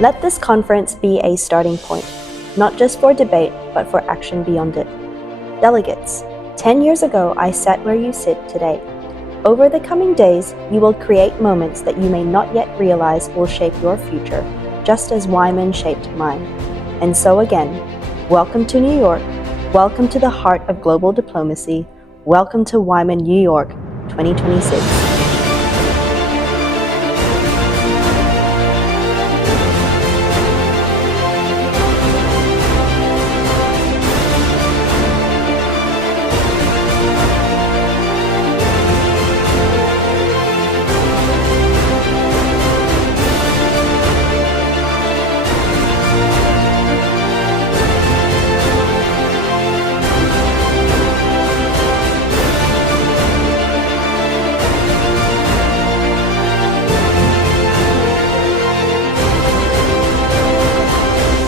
Let this conference be a starting point, not just for debate, but for action beyond it. Delegates, 10 years ago I sat where you sit today. Over the coming days, you will create moments that you may not yet realize will shape your future, just as WIMUN shaped mine. And so again, welcome to New York, welcome to the heart of global diplomacy, welcome to WIMUN New York 2026.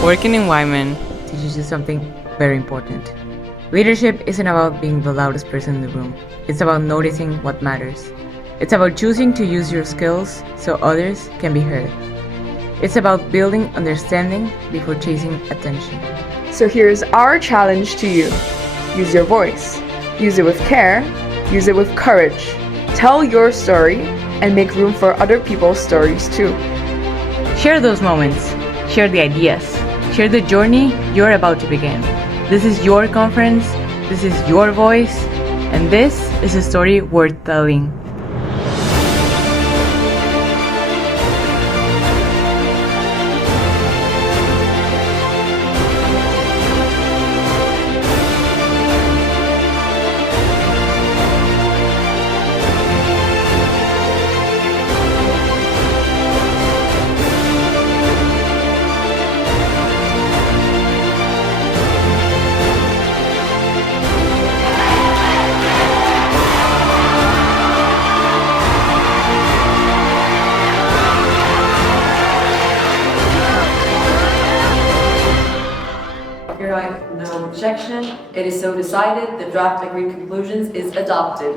Working in WIMUN teaches you something very important. Leadership isn't about being the loudest person in the room. It's about noticing what matters. It's about choosing to use your skills so others can be heard. It's about building understanding before chasing attention. So here's our challenge to you. Use your voice. Use it with care. Use it with courage. Tell your story and make room for other people's stories too. Share those moments. Share the ideas. Share the journey you're about to begin. This is your conference, this is your voice, and this is a story worth telling. Hearing no objection, it is so decided. The draft agreed conclusions is adopted.